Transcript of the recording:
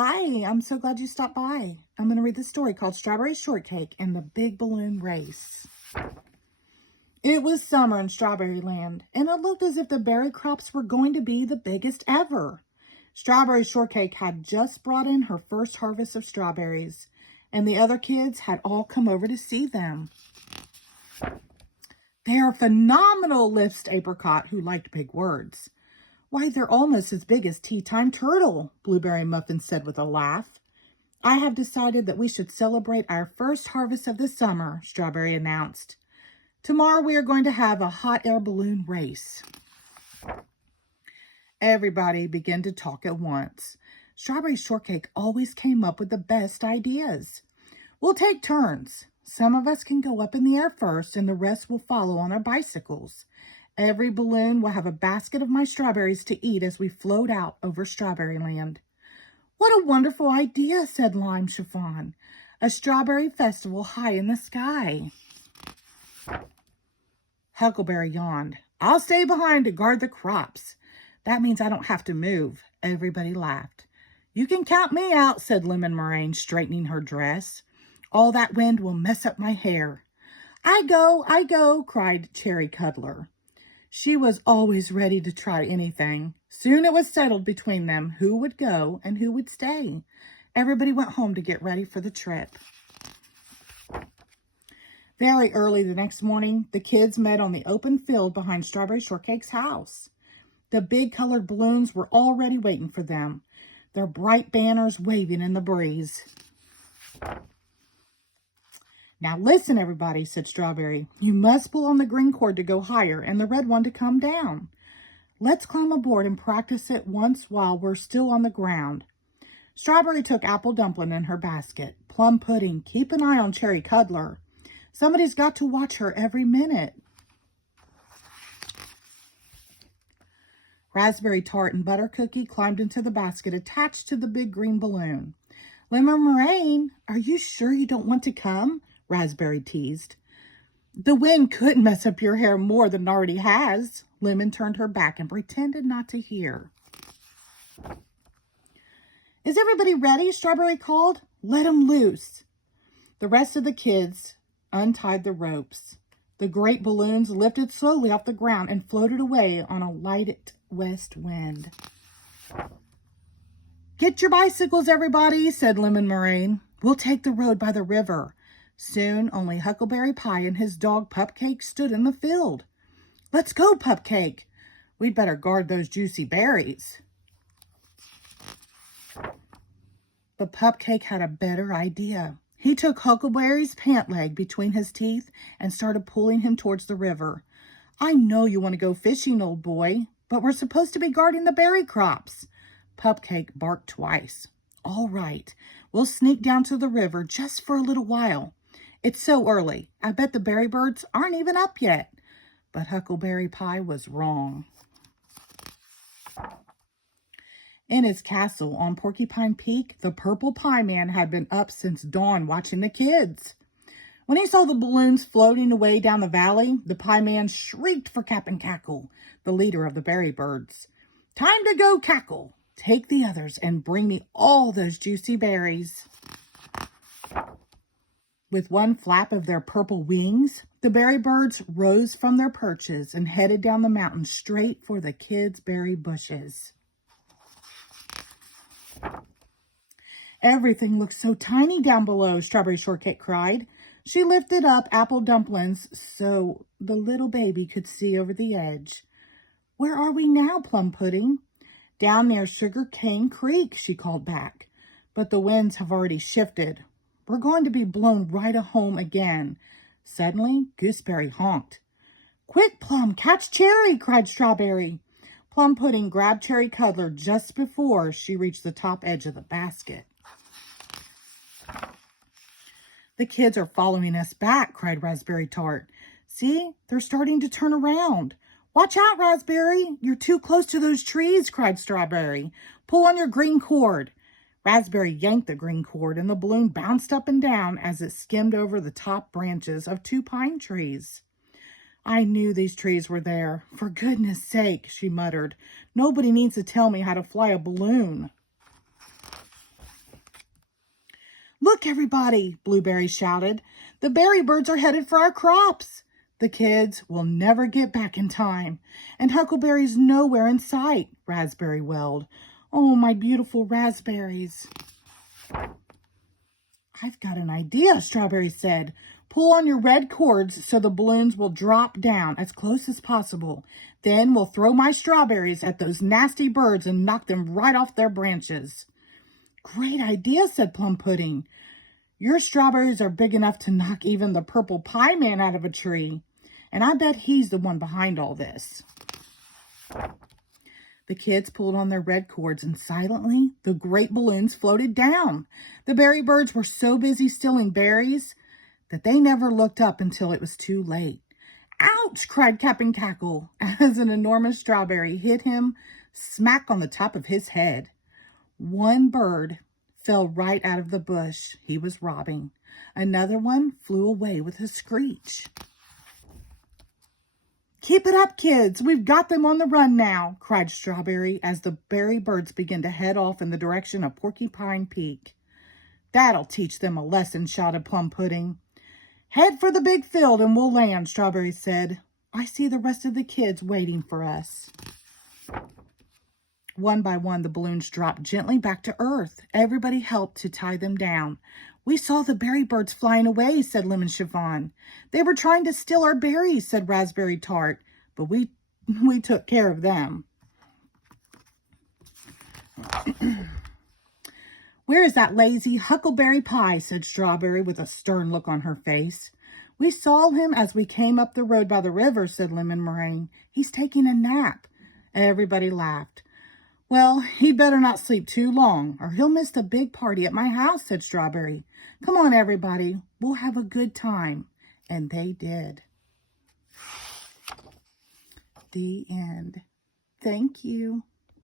Hi, I'm so glad you stopped by. I'm going to read the story called Strawberry Shortcake and the Big Balloon Race. It was summer in Strawberry Land, and it looked as if the berry crops were going to be the biggest ever. Strawberry Shortcake had just brought in her first harvest of strawberries, and the other kids had all come over to see them. "They are phenomenal," lisped Apricot, who liked big words. "Why, they're almost as big as Tea Time Turtle," Blueberry Muffin said with a laugh. "I have decided that we should celebrate our first harvest of the summer," Strawberry announced. "Tomorrow we are going to have a hot air balloon race." Everybody began to talk at once. Strawberry Shortcake always came up with the best ideas. "We'll take turns. Some of us can go up in the air first, and the rest will follow on our bicycles. Every balloon will have a basket of my strawberries to eat as we float out over Strawberry Land." "What a wonderful idea," said Lime Chiffon. "A strawberry festival high in the sky." Huckleberry yawned. "I'll stay behind to guard the crops. That means I don't have to move." Everybody laughed. "You can count me out," said Lemon Meringue, straightening her dress. "All that wind will mess up my hair." I go," cried Cherry Cuddler. She was always ready to try anything. Soon it was settled between them who would go and who would stay. Everybody went home to get ready for the trip. Very early the next morning, the kids met on the open field behind Strawberry Shortcake's house. The big colored balloons were already waiting for them, their bright banners waving in the breeze. "Now listen, everybody," said Strawberry. "You must pull on the green cord to go higher and the red one to come down. Let's climb aboard and practice it once while we're still on the ground." Strawberry took Apple Dumpling in her basket. Plum Pudding, keep an eye on Cherry Cuddler. Somebody's got to watch her every minute. Raspberry Tart and Butter Cookie climbed into the basket attached to the big green balloon. "Lemon Meringue, are you sure you don't want to come?" Raspberry teased. "The wind could mess up your hair more than it already has." Lemon turned her back and pretended not to hear. "Is everybody ready?" Strawberry called. "Let 'em loose." The rest of the kids untied the ropes. The great balloons lifted slowly off the ground and floated away on a light west wind. "Get your bicycles, everybody," said Lemon Meringue. "We'll take the road by the river." Soon only Huckleberry Pie and his dog Pupcake stood in the field. "Let's go, Pupcake. We'd better guard those juicy berries." But Pupcake had a better idea. He took Huckleberry's pant leg between his teeth and started pulling him towards the river. "I know you want to go fishing, old boy, but we're supposed to be guarding the berry crops." Pupcake barked twice. "All right, we'll sneak down to the river just for a little while. It's so early. I bet the berry birds aren't even up yet." But Huckleberry Pie was wrong. In his castle on Porcupine Peak, the Purple Pie Man had been up since dawn watching the kids. When he saw the balloons floating away down the valley, the Pie Man shrieked for Cap'n Cackle, the leader of the berry birds. "Time to go, Cackle. Take the others and bring me all those juicy berries." With one flap of their purple wings, the berry birds rose from their perches and headed down the mountain straight for the kids' berry bushes. "Everything looks so tiny down below," Strawberry Shortcake cried. She lifted up Apple Dumplings so the little baby could see over the edge. "Where are we now, Plum Pudding?" "Down near Sugar Cane Creek," she called back. "But the winds have already shifted. We're going to be blown right home again." Suddenly, Gooseberry honked. "Quick, Plum, catch Cherry!" cried Strawberry. Plum Pudding grabbed Cherry Cuddler just before she reached the top edge of the basket. "The kids are following us back," cried Raspberry Tart. "See, they're starting to turn around." "Watch out, Raspberry! You're too close to those trees," cried Strawberry. "Pull on your green cord." Raspberry yanked the green cord, and the balloon bounced up and down as it skimmed over the top branches of 2 pine trees. "I knew these trees were there. For goodness sake," she muttered. "Nobody needs to tell me how to fly a balloon." Look, everybody, Blueberry shouted. The berry birds are headed for our crops. The kids will never get back in time. And Huckleberry's nowhere in sight, Raspberry wailed. Oh, my beautiful raspberries. I've got an idea, Strawberry said. Pull on your red cords so the balloons will drop down as close as possible. Then we'll throw my strawberries at those nasty birds and knock them right off their branches. Great idea, said Plum Pudding. Your strawberries are big enough to knock even the purple pie man out of a tree. And I bet he's the one behind all this. The kids pulled on their red cords and silently the great balloons floated down. The berry birds were so busy stealing berries that they never looked up until it was too late. Ouch! Cried Cap'n Cackle as an enormous strawberry hit him smack on the top of his head. One bird fell right out of the bush he was robbing. Another one flew away with a screech. Keep it up, kids. We've got them on the run now, cried Strawberry as the berry birds began to head off in the direction of Porcupine Peak. That'll teach them a lesson, shouted Plum Pudding. Head for the big field and we'll land, Strawberry said. I see the rest of the kids waiting for us. One by one, the balloons dropped gently back to earth. Everybody helped to tie them down. We saw the berry birds flying away, said Lemon Chiffon. They were trying to steal our berries, said Raspberry Tart, but we took care of them. Where is that lazy Huckleberry Pie, said Strawberry with a stern look on her face. We saw him as we came up the road by the river, said Lemon Meringue. He's taking a nap. Everybody laughed. Well, he'd better not sleep too long, or he'll miss the big party at my house, said Strawberry. Come on, everybody. We'll have a good time. And they did. The end. Thank you.